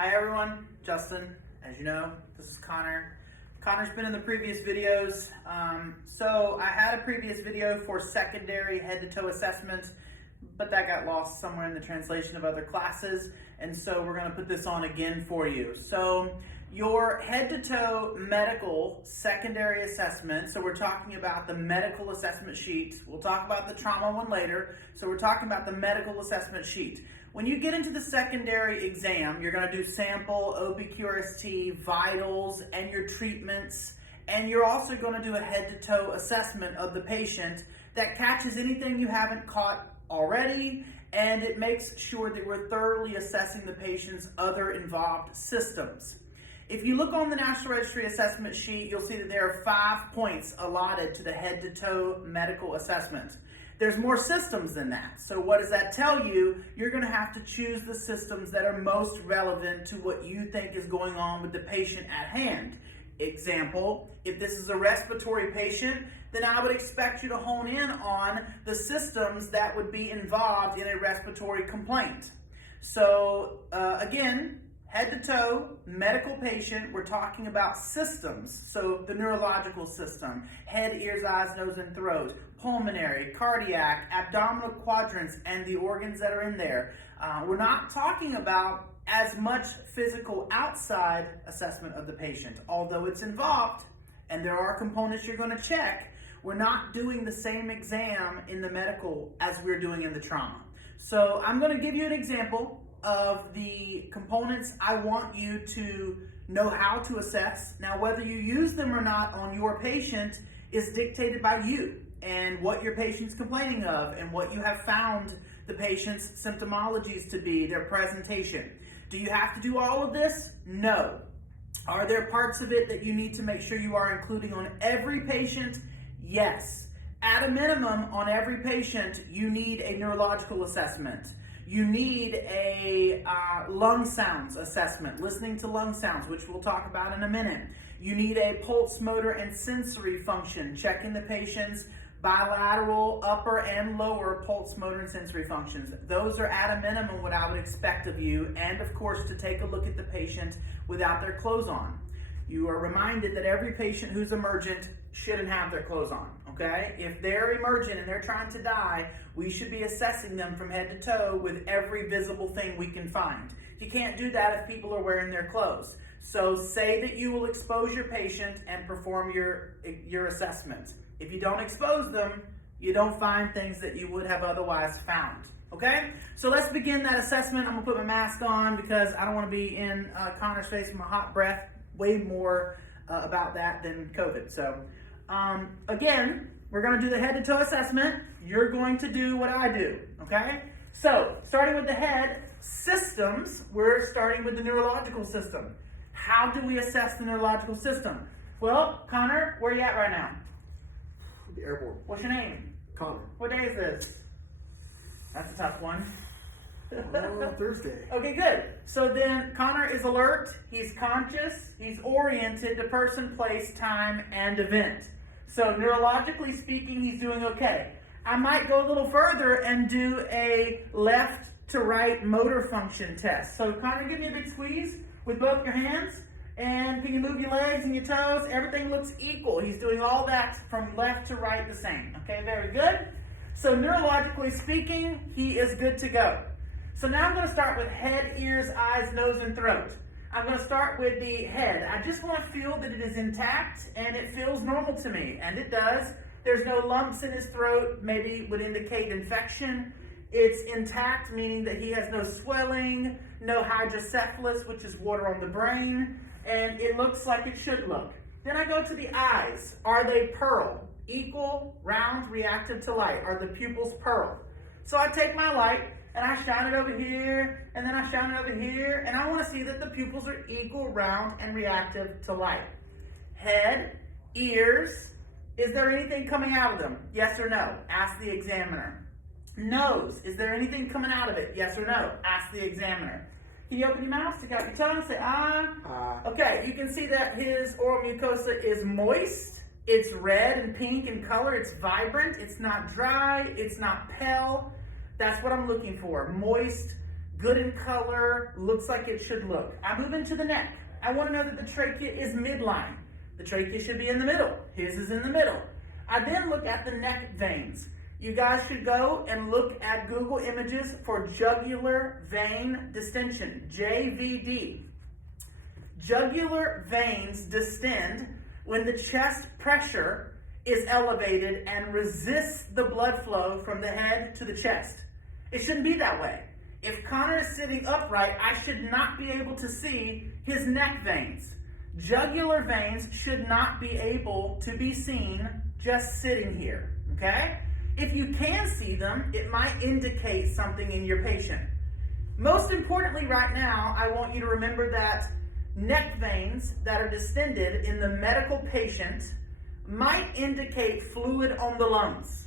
Hi everyone, Justin. As you know, this is Connor. Connor's been in the previous videos. So I had a previous video for secondary head-to-toe assessments, but that got lost somewhere in the translation of other classes, and so we're going to put this on again for you. So your head-to-toe medical secondary assessment, so we're talking about the medical assessment sheet. We'll talk about the trauma one later, so we're talking about the medical assessment sheet. When you get into the secondary exam, you're going to do sample, OB-QRST, vitals, and your treatments, and you're also going to do a head-to-toe assessment of the patient that catches anything you haven't caught already, and it makes sure that we're thoroughly assessing the patient's other involved systems. If you look on the National Registry assessment sheet, you'll see that there are 5 points allotted to the head-to-toe medical assessment. There's more systems than that. So what does that tell you? You're going to have to choose the systems that are most relevant to what you think is going on with the patient at hand. Example, if this is a respiratory patient, then I would expect you to hone in on the systems that would be involved in a respiratory complaint. So again, head to toe, medical patient, we're talking about systems. So the neurological system, head, ears, eyes, nose, and throat, pulmonary, cardiac, abdominal quadrants, and the organs that are in there. We're not talking about as much physical outside assessment of the patient, although it's involved and there are components you're going to check. We're not doing the same exam in the medical as we're doing in the trauma. So I'm going to give you an example of the components I want you to know how to assess. Now, whether you use them or not on your patient is dictated by you and what your patient's complaining of and what you have found the patient's symptomologies to be, their presentation. Do you have to do all of this? No. Are there parts of it that you need to make sure you are including on every patient? Yes. At a minimum, on every patient, you need a neurological assessment. You need a lung sounds assessment, listening to lung sounds, which we'll talk about in a minute. You need a pulse, motor, and sensory function, checking the patient's bilateral upper and lower pulse, motor, and sensory functions. Those are at a minimum what I would expect of you, and of course to take a look at the patient without their clothes on. You are reminded that every patient who's emergent shouldn't have their clothes on, okay? If they're emergent and they're trying to die, we should be assessing them from head to toe with every visible thing we can find. You can't do that if people are wearing their clothes. So say that you will expose your patient and perform your assessment. If you don't expose them, you don't find things that you would have otherwise found, okay? So let's begin that assessment. I'm gonna put my mask on because I don't wanna be in Connor's face with my hot breath. Way more about that than COVID. So again, we're going to do the head to toe assessment. You're going to do what I do, okay? So starting with the head systems, we're starting with the neurological system. How do we assess the neurological system? Well, Connor, where are you at right now? The airport. What's your name? Connor. What day is this? That's a tough one. Thursday. Okay, good. So then Connor is alert, he's conscious, he's oriented to person, place, time, and event. So neurologically speaking, he's doing okay. I might go a little further and do a left to right motor function test. So Connor, give me a big squeeze with both your hands. And can you move your legs and your toes? Everything looks equal. He's doing all that from left to right the same. Okay, very good. So neurologically speaking, he is good to go. So now I'm going to start with head, ears, eyes, nose, and throat. I'm going to start with the head. I just want to feel that it is intact and it feels normal to me, and it does. There's no lumps in his throat, maybe would indicate infection. It's intact, meaning that he has no swelling, no hydrocephalus, which is water on the brain, and it looks like it should look. Then I go to the eyes. Are they pearl? Equal, round, reactive to light. Are the pupils pearl? So I take my light, and I shine it over here, and then I shine it over here, and I want to see that the pupils are equal, round, and reactive to light. Head, ears, is there anything coming out of them? Yes or no? Ask the examiner. Nose, is there anything coming out of it? Yes or no? Ask the examiner. Can you open your mouth, stick out your tongue, say ah? Okay, you can see that his oral mucosa is moist, it's red and pink in color, it's vibrant, it's not dry, it's not pale. That's what I'm looking for, moist, good in color, looks like it should look. I move into the neck. I want to know that the trachea is midline. The trachea should be in the middle. His is in the middle. I then look at the neck veins. You guys should go and look at Google Images for jugular vein distension, JVD. Jugular veins distend when the chest pressure is elevated and resists the blood flow from the head to the chest. It shouldn't be that way. If Connor is sitting upright, I should not be able to see his neck veins. Jugular veins should not be able to be seen just sitting here, okay? If you can see them, it might indicate something in your patient. Most importantly right now, I want you to remember that neck veins that are distended in the medical patient might indicate fluid on the lungs.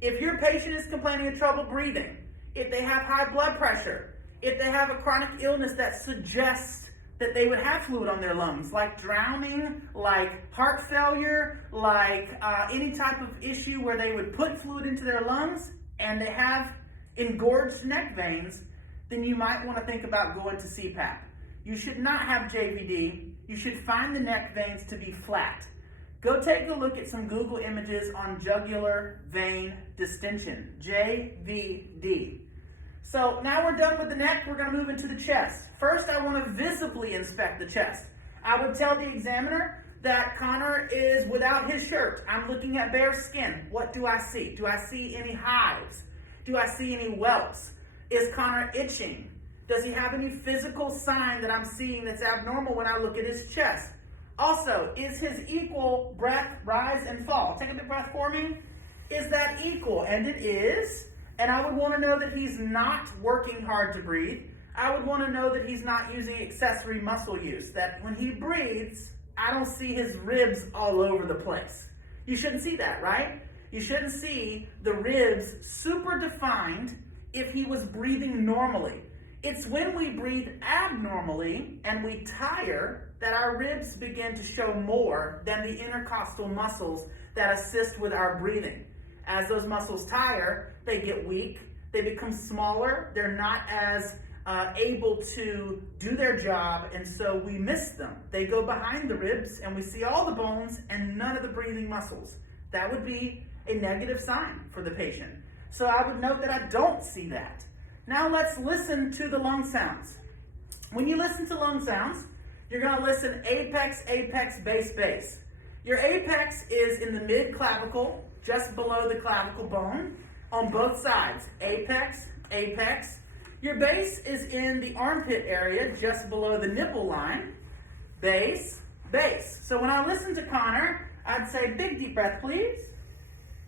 If your patient is complaining of trouble breathing, if they have high blood pressure, if they have a chronic illness that suggests that they would have fluid on their lungs, like drowning, like heart failure, like any type of issue where they would put fluid into their lungs and they have engorged neck veins, then you might want to think about going to CPAP. You should not have JVD. You should find the neck veins to be flat. Go take a look at some Google Images on jugular vein distension, JVD. So now we're done with the neck, we're going to move into the chest. First, I want to visibly inspect the chest. I would tell the examiner that Connor is without his shirt. I'm looking at bare skin. What do I see? Do I see any hives? Do I see any welts? Is Connor itching? Does he have any physical sign that I'm seeing that's abnormal when I look at his chest? Also, is his equal breath rise and fall? Take a big breath for me. Is that equal? And it is. And I would want to know that he's not working hard to breathe. I would want to know that he's not using accessory muscle use. That when he breathes, I don't see his ribs all over the place. You shouldn't see that, right? You shouldn't see the ribs super defined if he was breathing normally. It's when we breathe abnormally and we tire that our ribs begin to show more than the intercostal muscles that assist with our breathing. As those muscles tire, they get weak, they become smaller, they're not as able to do their job, and so we miss them. They go behind the ribs and we see all the bones and none of the breathing muscles. That would be a negative sign for the patient. So I would note that I don't see that. Now let's listen to the lung sounds. When you listen to lung sounds, you're going to listen apex, apex, base, base. Your apex is in the mid-clavicle, just below the clavicle bone, on both sides. Apex, apex. Your base is in the armpit area, just below the nipple line. Base, base. So when I listen to Connor, I'd say, big deep breath, please.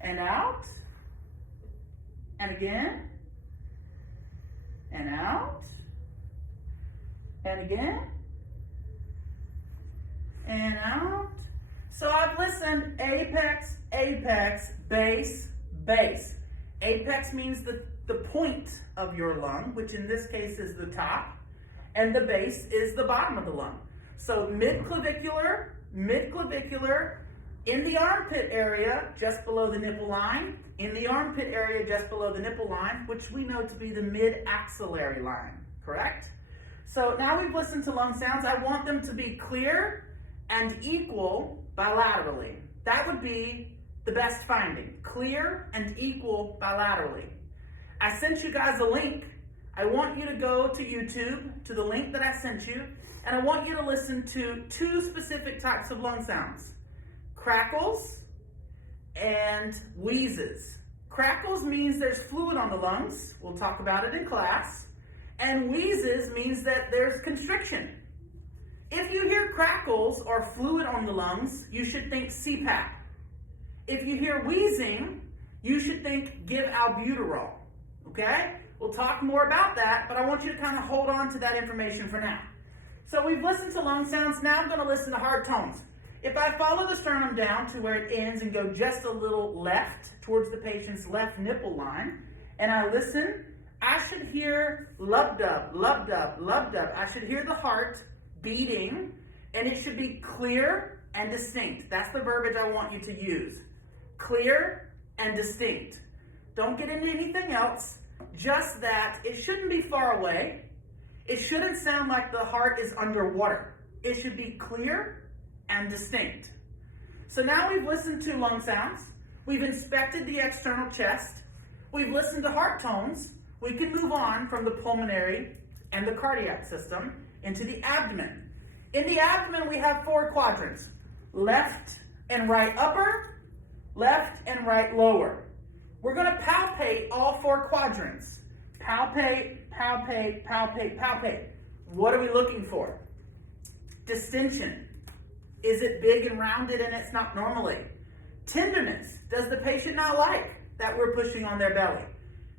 And out. And again. And out. And again. And out. So I've listened apex, apex, base, base. Apex means the point of your lung, which in this case is the top, and the base is the bottom of the lung. So mid-clavicular, in the armpit area, just below the nipple line, in the armpit area, just below the nipple line, which we know to be the mid-axillary line, correct? So now we've listened to lung sounds. I want them to be clear and equal bilaterally. That would be the best finding. Clear and equal bilaterally. I sent you guys a link. I want you to go to YouTube, to the link that I sent you, and I want you to listen to two specific types of lung sounds. Crackles and wheezes. Crackles means there's fluid on the lungs. We'll talk about it in class. And wheezes means that there's constriction. If you hear crackles or fluid on the lungs, you should think CPAP. If you hear wheezing, you should think give albuterol. Okay? We'll talk more about that, but I want you to kind of hold on to that information for now. So we've listened to lung sounds. Now I'm going to listen to heart tones. If I follow the sternum down to where it ends and go just a little left towards the patient's left nipple line, and I listen, I should hear lub-dub, lub-dub, lub-dub. I should hear the heart beating, and it should be clear and distinct. That's the verbiage I want you to use. Clear and distinct. Don't get into anything else. just that it shouldn't be far away. It shouldn't sound like the heart is underwater. It should be clear and distinct. So now we've listened to lung sounds. We've inspected the external chest. We've listened to heart tones. We can move on from the pulmonary and the cardiac system into the abdomen. In the abdomen, we have 4 quadrants: left and right upper, left and right lower. We're going to palpate all 4 quadrants. Palpate, palpate, palpate, palpate. What are we looking for? Distension. Is it big and rounded and it's not normally? Tenderness. Does the patient not like that we're pushing on their belly?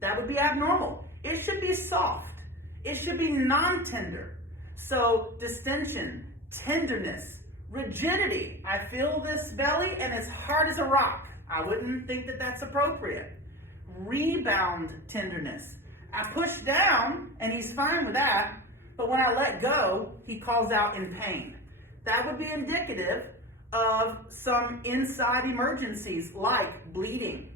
That would be abnormal. It should be soft. It should be non-tender. So distension, tenderness, rigidity. I feel this belly and it's hard as a rock. I wouldn't think that that's appropriate. Rebound tenderness. I push down and he's fine with that, but when I let go, he calls out in pain. That would be indicative of some inside emergencies like bleeding,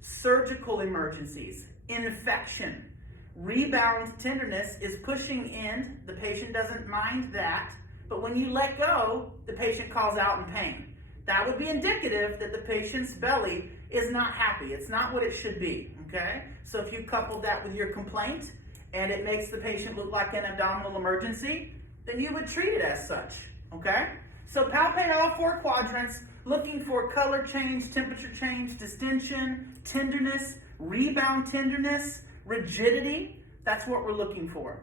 surgical emergencies, infection. Rebound tenderness is pushing in. The patient doesn't mind that, but when you let go, the patient calls out in pain. That would be indicative that the patient's belly is not happy. It's not what it should be, okay? So if you couple that with your complaint and it makes the patient look like an abdominal emergency, then you would treat it as such, okay? So palpate all 4 quadrants, looking for color change, temperature change, distension, tenderness, rebound tenderness, rigidity. That's what we're looking for.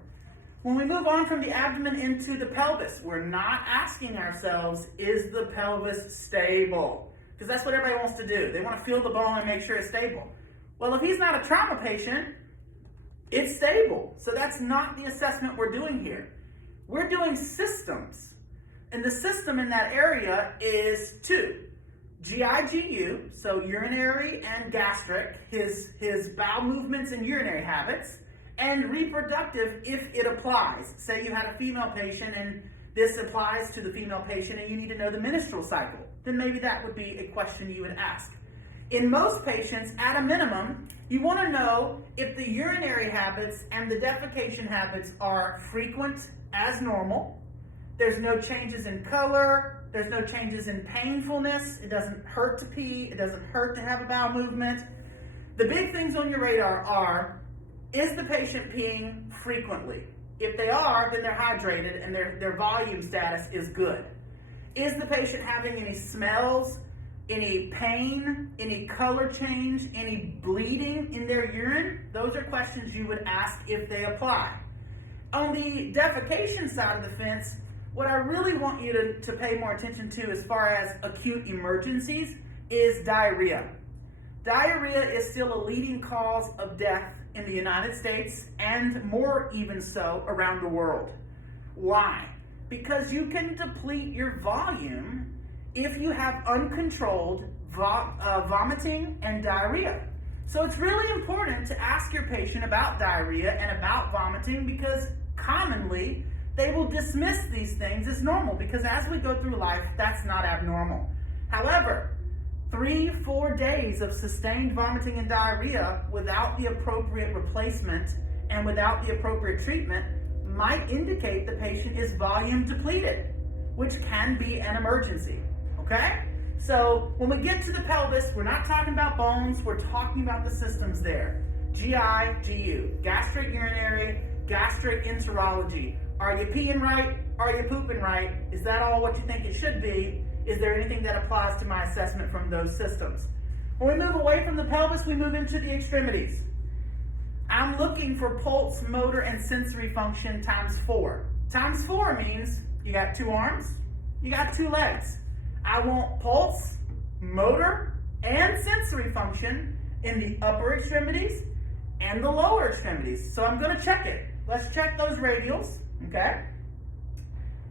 When we move on from the abdomen into the pelvis, we're not asking ourselves, is the pelvis stable? Because that's what everybody wants to do. They want to feel the bone and make sure it's stable. Well, if he's not a trauma patient, it's stable. So that's not the assessment we're doing here. We're doing systems. And the system in that area is 2. GI-GU, so urinary and gastric, his bowel movements and urinary habits, and reproductive if it applies. Say you had a female patient and this applies to the female patient and you need to know the menstrual cycle. Then maybe that would be a question you would ask. In most patients, at a minimum, you want to know if the urinary habits and the defecation habits are frequent as normal. There's no changes in color. There's no changes in painfulness. It doesn't hurt to pee. It doesn't hurt to have a bowel movement. The big things on your radar are, is the patient peeing frequently? If they are, then they're hydrated and their volume status is good. Is the patient having any smells, any pain, any color change, any bleeding in their urine? Those are questions you would ask if they apply. On the defecation side of the fence, what I really want you to pay more attention to as far as acute emergencies is diarrhea. Diarrhea is still a leading cause of death in the United States and more even so around the world. Why? Because you can deplete your volume if you have uncontrolled vomiting and diarrhea. So it's really important to ask your patient about diarrhea and about vomiting, because commonly they will dismiss these things as normal, because as we go through life, that's not abnormal. However, 3-4 days of sustained vomiting and diarrhea without the appropriate replacement and without the appropriate treatment might indicate the patient is volume depleted, which can be an emergency, okay? So when we get to the pelvis, we're not talking about bones, we're talking about the systems there. GI, GU, gastric urinary, gastric enterology. Are you peeing right? Are you pooping right? Is that all what you think it should be? Is there anything that applies to my assessment from those systems? When we move away from the pelvis, we move into the extremities. I'm looking for pulse, motor, and sensory function times 4. Times 4 means you got 2 arms, you got 2 legs. I want pulse, motor, and sensory function in the upper extremities and the lower extremities. So I'm going to check it. Let's check those radials, okay?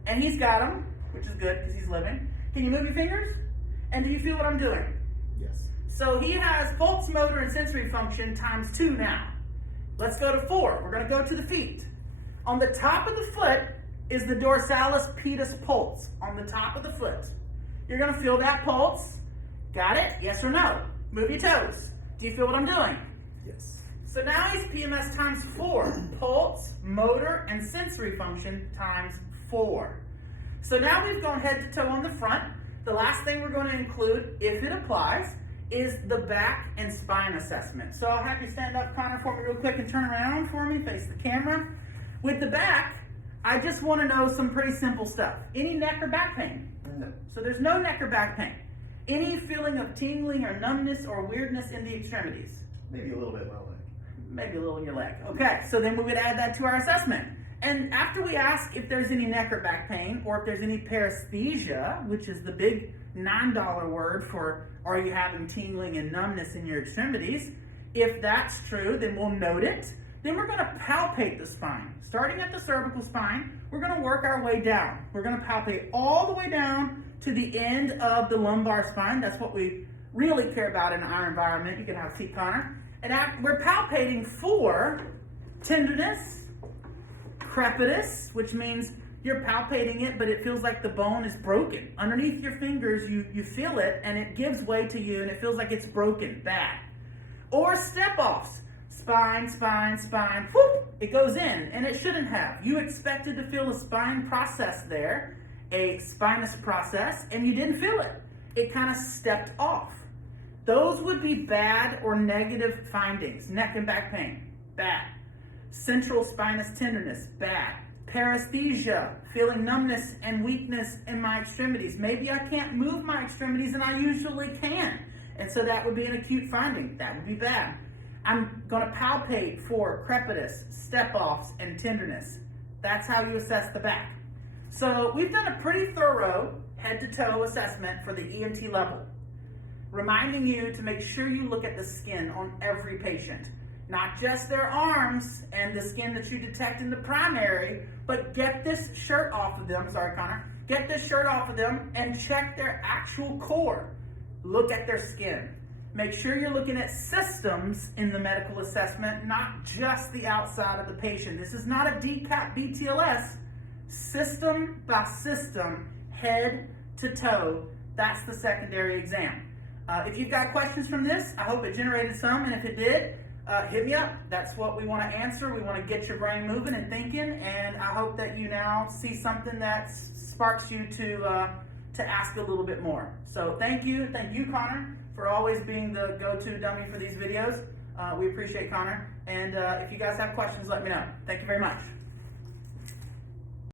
And he's got them, which is good because he's living. Can you move your fingers? And do you feel what I'm doing? Yes. So he has pulse, motor, and sensory function times 2 now. Let's go to 4. We're going to go to the feet. On the top of the foot is the dorsalis pedis pulse, on the top of the foot. You're going to feel that pulse. Got it? Yes or no? Move your toes. Do you feel what I'm doing? Yes. So now he's PMS times 4. Pulse, motor, and sensory function times 4. So now we've gone head to toe on the front. The last thing we're going to include, if it applies, is the back and spine assessment. So I'll have you stand up, Connor, for me real quick and turn around for me, face the camera. With the back, I just want to know some pretty simple stuff. Any neck or back pain? No. So there's no neck or back pain. Any feeling of tingling or numbness or weirdness in the extremities? Maybe a little bit in my leg. Maybe a little in your leg. Okay, so then we would add that to our assessment. And after we ask if there's any neck or back pain, or if there's any paresthesia, which is the big $9 word for are you having tingling and numbness in your extremities, if that's true, then we'll note it. Then we're going to palpate the spine. Starting at the cervical spine, we're going to work our way down. We're going to palpate all the way down to the end of the lumbar spine. That's what we really care about in our environment. You can have a seat, Connor. And we're palpating for tenderness, crepitus, which means you're palpating it, but it feels like the bone is broken. Underneath your fingers, you feel it, and it gives way to you, and it feels like it's broken, bad. Or step-offs. Spine, spine, spine, whoop, it goes in, and it shouldn't have. You expected to feel a spine process there, a spinous process, and you didn't feel it. It kind of stepped off. Those would be bad or negative findings. Neck and back pain, bad. Central spinous tenderness, bad. Paresthesia, feeling numbness and weakness in my extremities. Maybe I can't move my extremities and I usually can. And so that would be an acute finding. That would be bad. I'm going to palpate for crepitus, step-offs, and tenderness. That's how you assess the back. So we've done a pretty thorough head-to-toe assessment for the ENT level, reminding you to make sure you look at the skin on every patient. Not just their arms and the skin that you detect in the primary, but get this shirt off of them, sorry Connor, get this shirt off of them and check their actual core. Look at their skin. Make sure you're looking at systems in the medical assessment, not just the outside of the patient. This is not a DCAP BTLS. System by system, head to toe, that's the secondary exam. If you've got questions from this, I hope it generated some, and if it did, hit me up. That's what we want to answer. We want to get your brain moving and thinking, and I hope that you now see something that sparks you to ask a little bit more. So thank you, Connor, for always being the go-to dummy for these videos. We appreciate Connor, and if you guys have questions, let me know. Thank you very much.